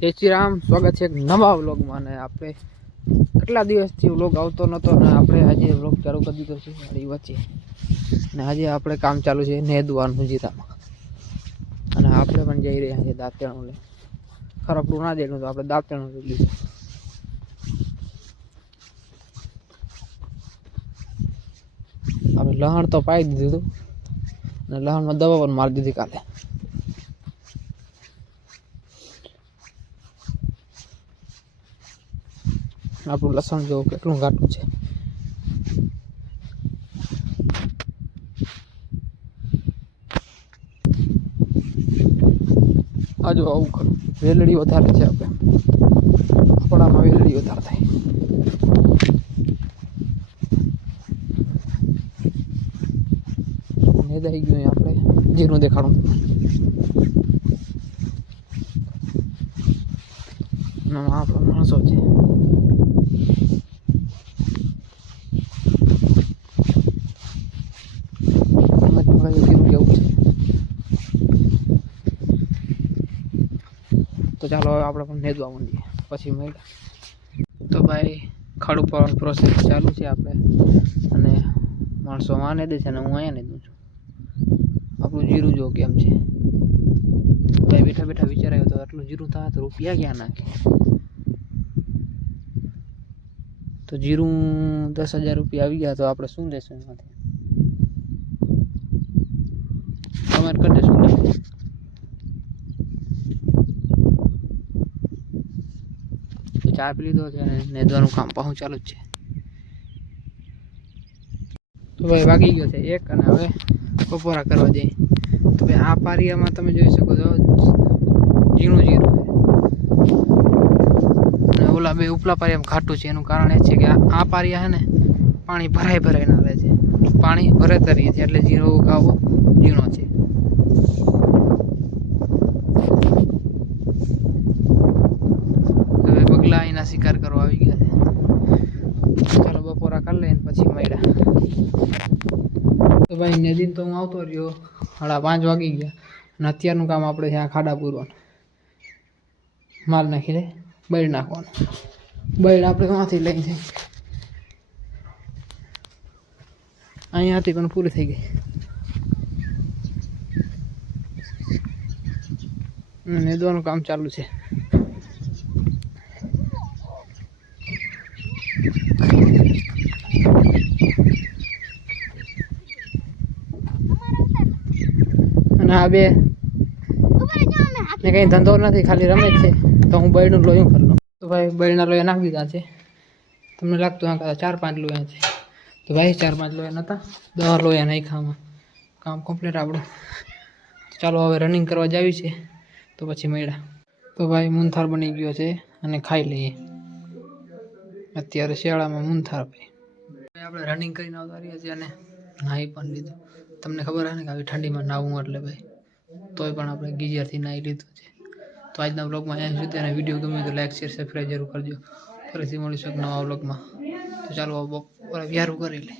જય શ્રી રામ. સ્વાગત છે એક નવા વ્લોગમાં ને આપણે કેટલા દિવસથી વ્લોગ આવતો નહોતો ને આપણે આજે વ્લોગ ચાલુ કરી દીધો છે, મારી વચ્ચે. ને આજે આપણે કામ ચાલુ છે નેદવાનું જીરામાં અને આપણે પણ જઈ રહ્યા છીએ દાંતણું લે ખરાબડું ના દેનું તો આપણે દાંતણું લઈ લીધું. આપણે લહણ તો પાઈ દીધું હતું. અને લહણમાં દવા પણ મારી દીધી કાલે. આપણું લસણ જો કેટલું ઘાટું છે. આ જો આવું ખરું વેલડી વધારે છે આપણે. આપણામાં વેલડી વધારે થાય. નેદાઈ ગયું આપણે. જીરું દેખાડું. આપણો માણસો છે. અમે તો હવે જીરું જેવું છે તો ચાલો હવે આપણે પણ નેદવા માંડીએ. પછી મળ્યા તો ભાઈ, ખાડું પાડવાની પ્રોસેસ ચાલુ છે આપણે. અને માણસો માં નેદે છે અને હું અહીંયા નેદું છું. આપણું જીરું જો કેમ છે? ભાઈ બેઠા બેઠા વિચાર આવ્યો તો આટલું જીરું થાય તો રૂપિયા ક્યાં નાખે? તો જીરું દસ હજાર રૂપિયા આવી ગયા તો આપણે શું લેશું એમાંથી? કમેન્ટ કરી દેશું લે તો ચા પી લીધો છે અને નેદવાનું કામ પાછું ચાલુ જ છે. તો ભાઈ વાગી ગયો છે એક અને હવે બપોરા કરવા જઈએ તો ભાઈ આ પારિયામાં તમે જોઈ શકો છો ઝીણું જીરું અને ઓલા બે ઉપલા પારિયામાં ઘાટું છે, એનું કારણ એ છે કે આ પારિયા છે ને પાણી ભરાઈ ભરાઈને આવે છે. પાણી ભરે તરીએ છે, એટલે જીરો કાવો, ઝીણો છે હવે બગલા એના શિકાર કરવા આવી ગયા છે. ચાલો બપોરા કરી લઈને પછી મળ્યા. તો ભાઈ, નદીને તો હું આવતો રહ્યો. સાડા પાંચ વાગી ગયા. અને અત્યારનું કામ આપણે આ ખાડા પૂરવાનું. માલ નાખી દે. બળ નાખવાનું. બળ આપણે વાંથી લઈ જઈ અહીંયાથી પણ પૂરી થઈ ગઈ. નેદવાનું કામ ચાલુ છે. આ બે. ને કંઈ ધંધો નથી, ખાલી રમે છે. તો હું બળનું લોહી ખરું. તો ભાઈ બળના લોહી નાખી દીધા છે. તમને લાગતું હા ચાર પાંચ લોહી છે. તો ભાઈ ચાર પાંચ લોહી નહોતા દવા લોહી ખાવા કામ કમ્પ્લીટ આપણું. ચાલો હવે રનિંગ કરવા જાવી છે. તો પછી મળ્યા. તો ભાઈ મૂનથાર બની ગયો છે અને ખાઈ લઈએ. અત્યારે શિયાળામાં મૂનથાર ભાઈ આપણે રનિંગ કરીને આવતા રહીએ છીએ અને નાહી પણ લીધું. તમને ખબર હે ને કે આવી ઠંડીમાં નાહવું એટલે ભાઈ, તોય પણ આપણે ગીઝરથી નાહી લીધું છે. તો આજના બ્લોગમાં અહીંયા સુધી અને વીડિયો ગમે તો લાઈક શેર સબસ્ક્રાઈબ જરૂર કરજો. ફરીથી મળીશું એક નવા બ્લોગમાં તો ચાલો બપોરે વ્યારું કરી લે